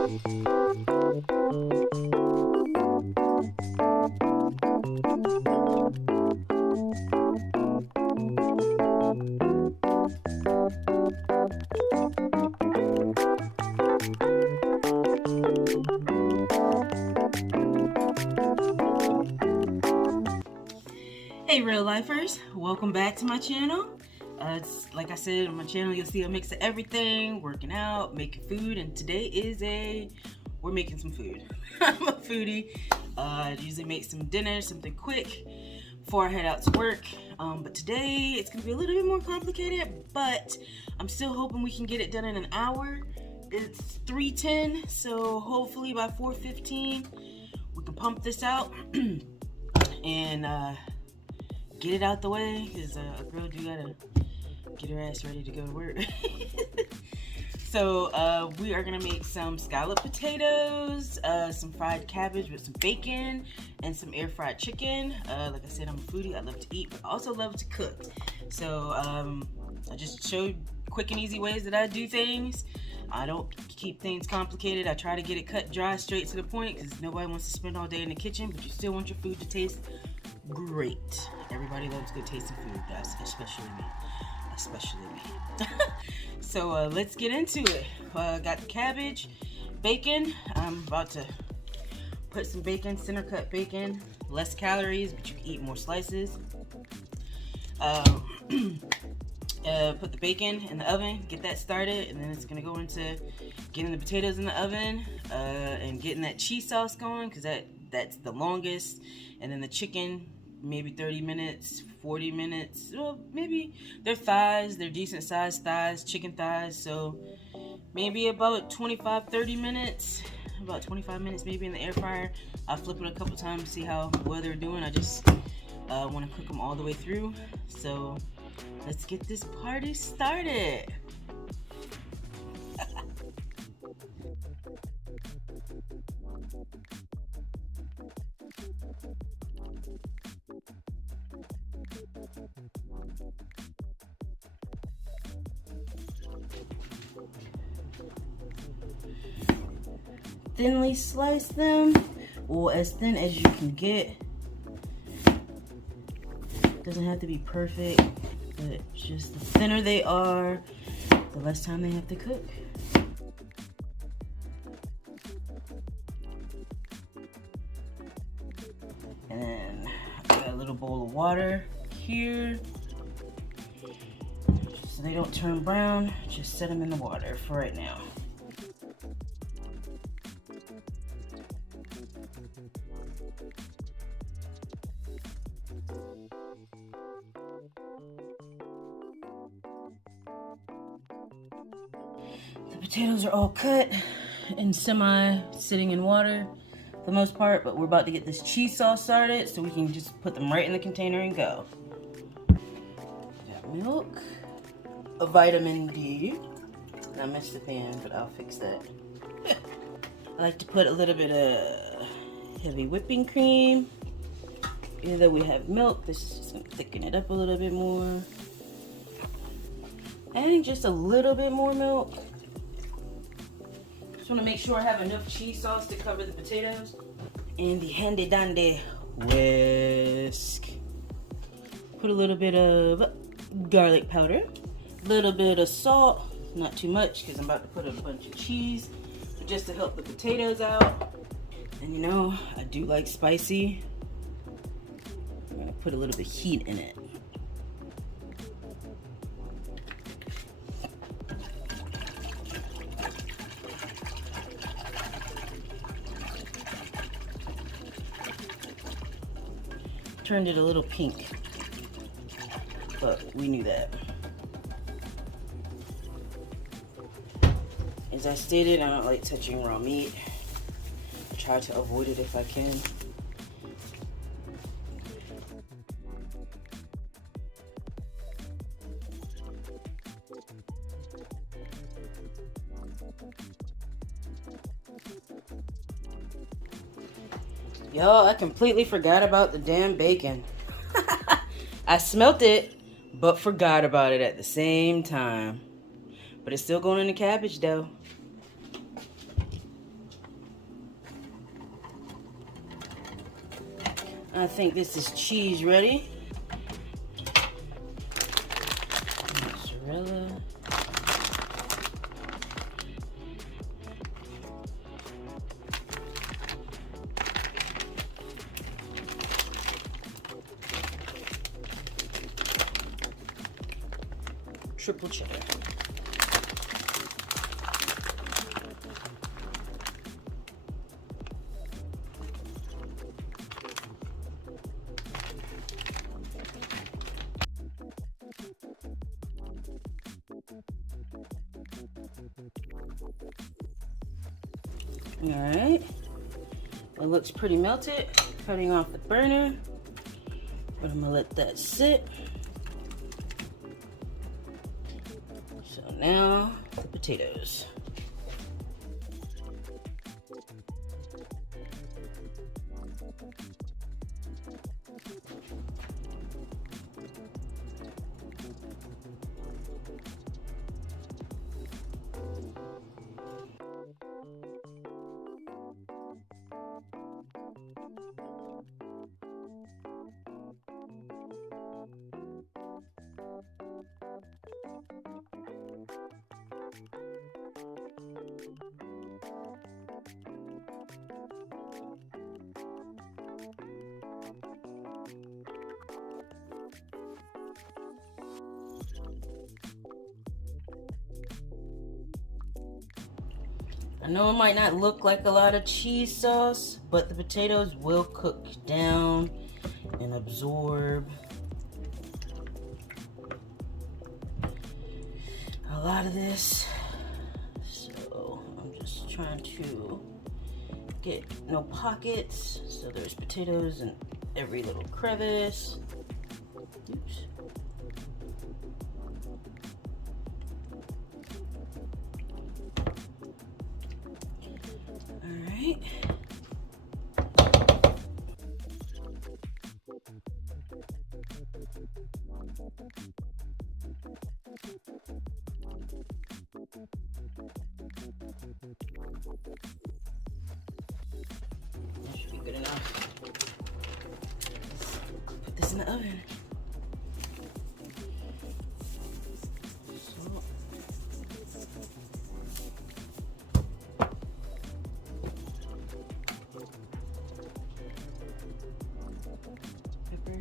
Hey real lifers, welcome back to my channel. It's like I said, on my channel you'll see a mix of everything, working out, making food, and today we're making some food. I'm a foodie. I usually make some dinner, something quick before I head out to work. But today it's gonna be a little bit more complicated, but I'm still hoping we can get it done in an hour. It's 3:10, so hopefully by 4:15 we can pump this out and get it out the way, because a girl do gotta get her ass ready to go to work. So we are gonna make some scalloped potatoes, some fried cabbage with some bacon, and some air fried chicken. Like I said, I'm a foodie. I love to eat, but I also love to cook. So I just showed quick and easy ways that I do things. I don't keep things complicated. I try to get it cut dry, straight to the point, because nobody wants to spend all day in the kitchen, but you still want your food to taste great. Everybody loves good tasting food, guys, especially me. So let's get into it. Got the cabbage, bacon. I'm about to put some bacon, center cut bacon, less calories, but you can eat more slices. Put the bacon in the oven, get that started, and then it's gonna go into getting the potatoes in the oven and getting that cheese sauce going, because that's the longest. And then the chicken, maybe 30 minutes, 40 minutes. Well, maybe they're thighs, they're decent sized thighs, chicken thighs, so maybe about 25-30 minutes, about 25 minutes maybe in the air fryer. I'll flip it a couple times to see how well they're doing. I just want to cook them all the way through. So let's get this party started. Thinly slice them, or as thin as you can get. Doesn't have to be perfect, but just the thinner they are, the less time they have to cook. And then I got a little bowl of water here, so they don't turn brown. Just set them in the water for right now. The potatoes are all cut and sitting in water for the most part, but we're about to get this cheese sauce started so we can just put them right in the container and go. Got milk, a vitamin D. I missed the pan, but I'll fix that. I like to put a little bit of heavy whipping cream. Even though we have milk, this is just gonna thicken it up a little bit more. Adding just a little bit more milk. Just want to make sure I have enough cheese sauce to cover the potatoes. And the handy dandy whisk. Put a little bit of garlic powder, a little bit of salt, not too much because I'm about to put a bunch of cheese, but just to help the potatoes out. And you know, I do like spicy. I'm gonna put a little bit of heat in it. Turned it a little pink, but we knew that. As I stated, I don't like touching raw meat. I try to avoid it if I can. Y'all, I completely forgot about the damn bacon. I smelt it, but forgot about it at the same time. But it's still going in the cabbage though. I think this is cheese ready. Mozzarella. Triple cheddar. All right, it looks pretty melted. Cutting off the burner, but I'm gonna let that sit. So now the potatoes. I know it might not look like a lot of cheese sauce, but the potatoes will cook down and absorb a lot of this. So I'm just trying to get no pockets. So there's potatoes in every little crevice. Oops. Alright. That should be good enough. Put this in the oven. Salt. Pepper.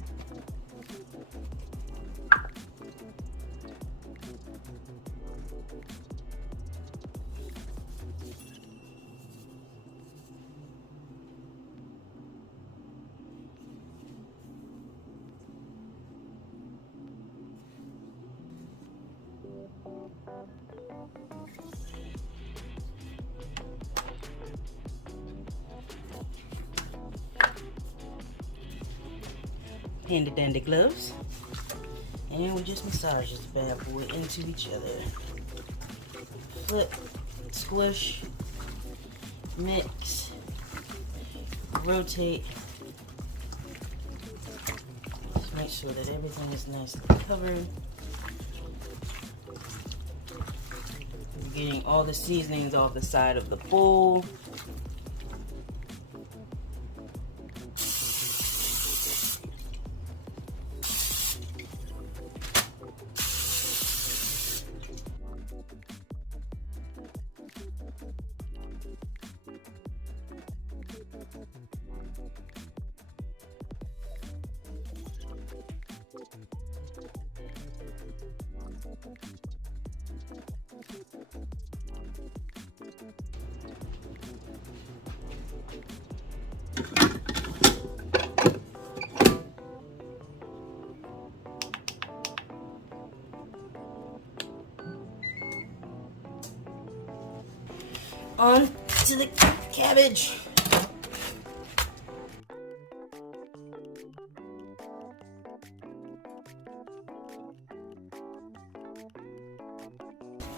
Handy dandy gloves, and we just massage this bad boy into each other. Flip, squish, mix, rotate. Just make sure that everything is nicely covered. We're getting all the seasonings off the side of the bowl. On to the cabbage.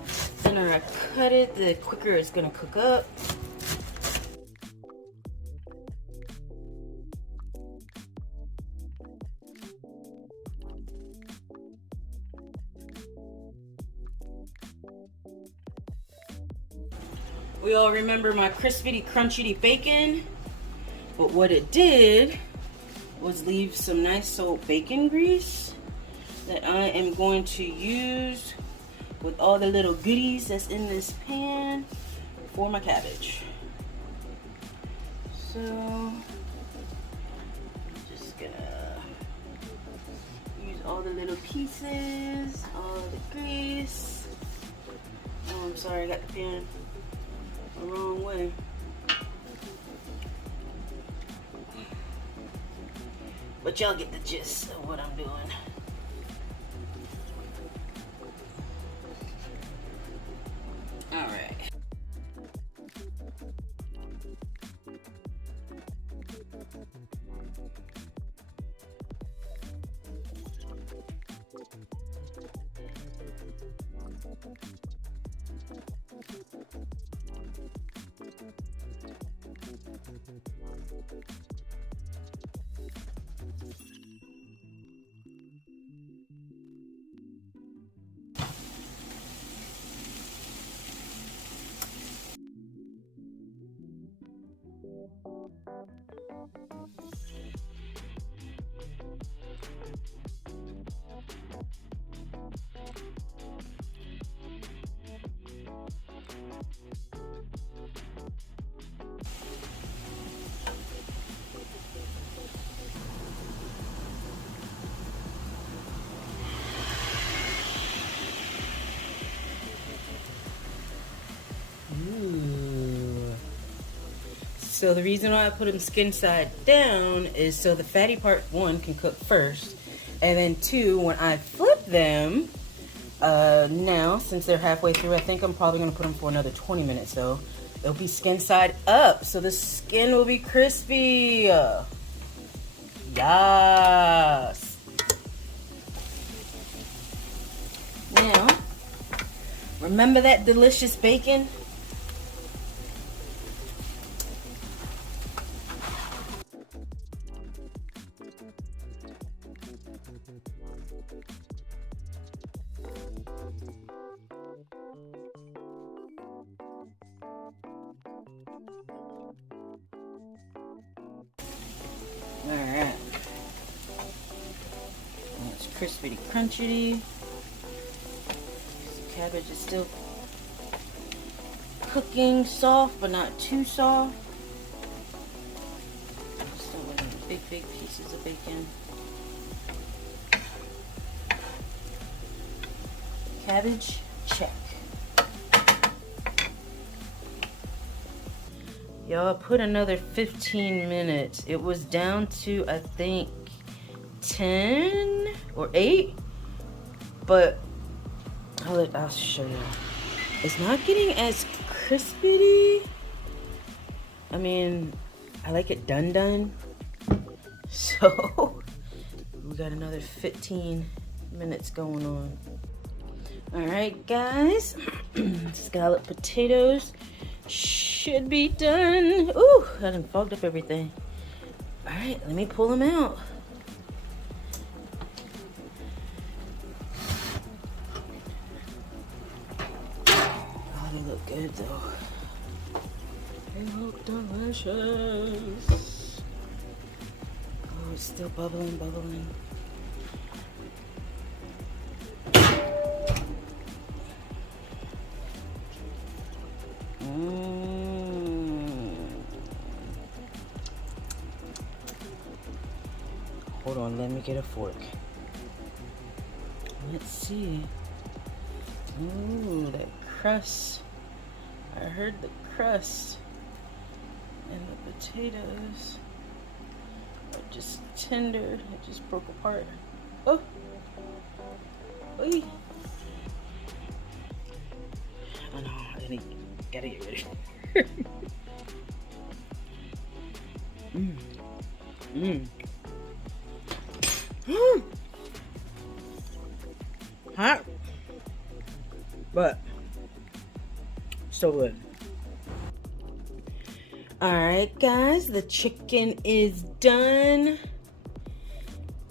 The thinner I cut it, the quicker it's gonna cook up. We all remember my crispity, crunchy bacon, but what it did was leave some nice soaked bacon grease that I am going to use with all the little goodies that's in this pan for my cabbage. So I'm just gonna use all the little pieces, all the grease. Oh, I'm sorry, I got the pan the wrong way. But y'all get the gist of what I'm doing. All right. So the reason why I put them skin side down is so the fatty part, one, can cook first, and then two, when I flip them, now since they're halfway through, I think I'm probably gonna put them for another 20 minutes. So they'll be skin side up, so the skin will be crispy. Yes. Now, remember that delicious bacon? Alright. It's crispity crunchy. The cabbage is still cooking soft, but not too soft. Still with big pieces of bacon. Cabbage, check. Y'all, put another 15 minutes. It was down to, I think, 10 or 8. But I'll show you. It's not getting as crispy. I mean, I like it done. So we got another 15 minutes going on. All right, guys. Scalloped potatoes should be done. Ooh, I done fogged up everything. All right, let me pull them out. Oh, they look good though. They look delicious. Oh, it's still bubbling. Hold on, let me get a fork. Let's see. Ooh, that crust. I heard the crust. And the potatoes are just tender. It just broke apart. Oh! Oy. Oh no, I gotta get rid of it. Hot, but so good. All right, guys, the chicken is done. It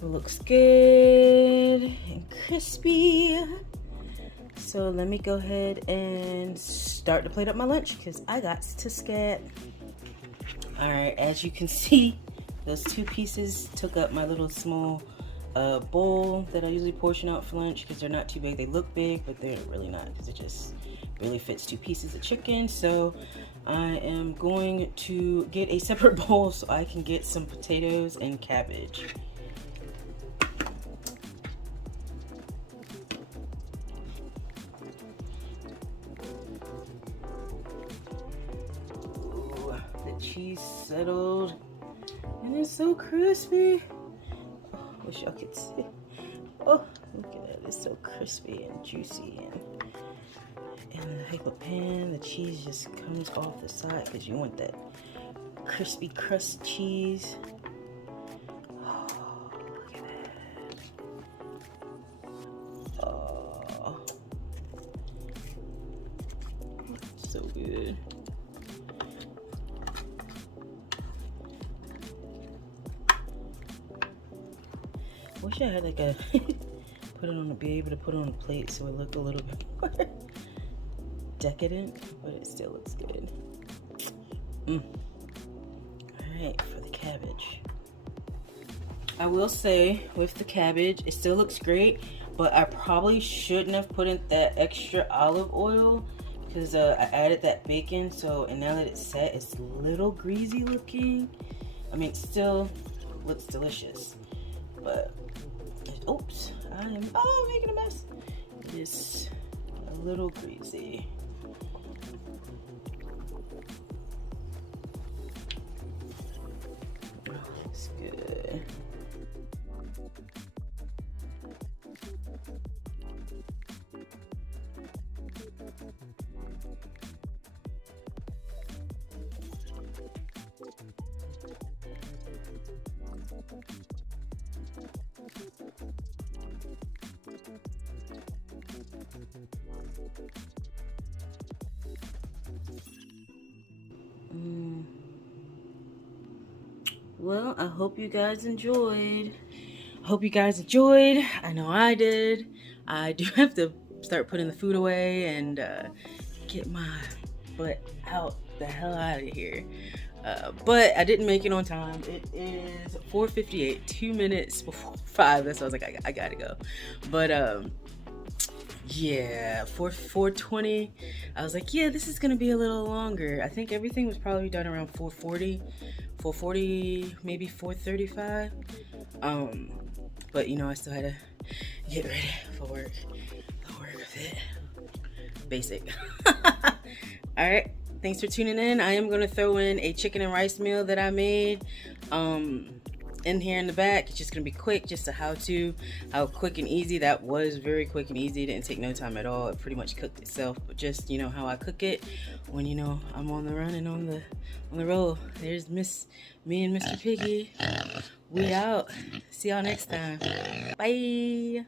looks good and crispy. So let me go ahead and start to plate up my lunch because I got to scat. All right, as you can see, Those 2 pieces took up my little small bowl that I usually portion out for lunch because they're not too big. They look big, but they're really not because it just really fits 2 pieces of chicken. So I am going to get a separate bowl so I can get some potatoes and cabbage. Ooh, the cheese settled and it's so crispy. Oh, wish y'all could see. Oh, look at that, it's so crispy and juicy. And in the paper pan, the cheese just comes off the side because you want that crispy crust cheese. Oh, look at that. Oh, so good. Wish I had like a be able to put it on a plate so it looked a little bit more decadent, but it still looks good. Alright, for the cabbage. I will say with the cabbage, it still looks great, but I probably shouldn't have put in that extra olive oil because I added that bacon, so and now that it's set, it's a little greasy looking. I mean, it still looks delicious, but oops, I'm making a mess. It is a little greasy. Looks good. Well, I hope you guys enjoyed. I know I did. I do have to start putting the food away and get my butt the hell out of here. But I didn't make it on time. It is 4:58, 2 minutes before 5. That's why I was like, I gotta go. But yeah, 4:20. I was like, yeah, this is gonna be a little longer. I think everything was probably done around 4:40, maybe 4:35. But you know, I still had to get ready for work. The work of it. Basic. All right. Thanks for tuning in. I am going to throw in a chicken and rice meal that I made in here in the back. It's just going to be quick, just a how quick and easy. That was very quick and easy. It didn't take no time at all. It pretty much cooked itself, but just, you know, how I cook it when, you know, I'm on the run and on the roll. There's me and Mr. Piggy. We out. See y'all next time. Bye.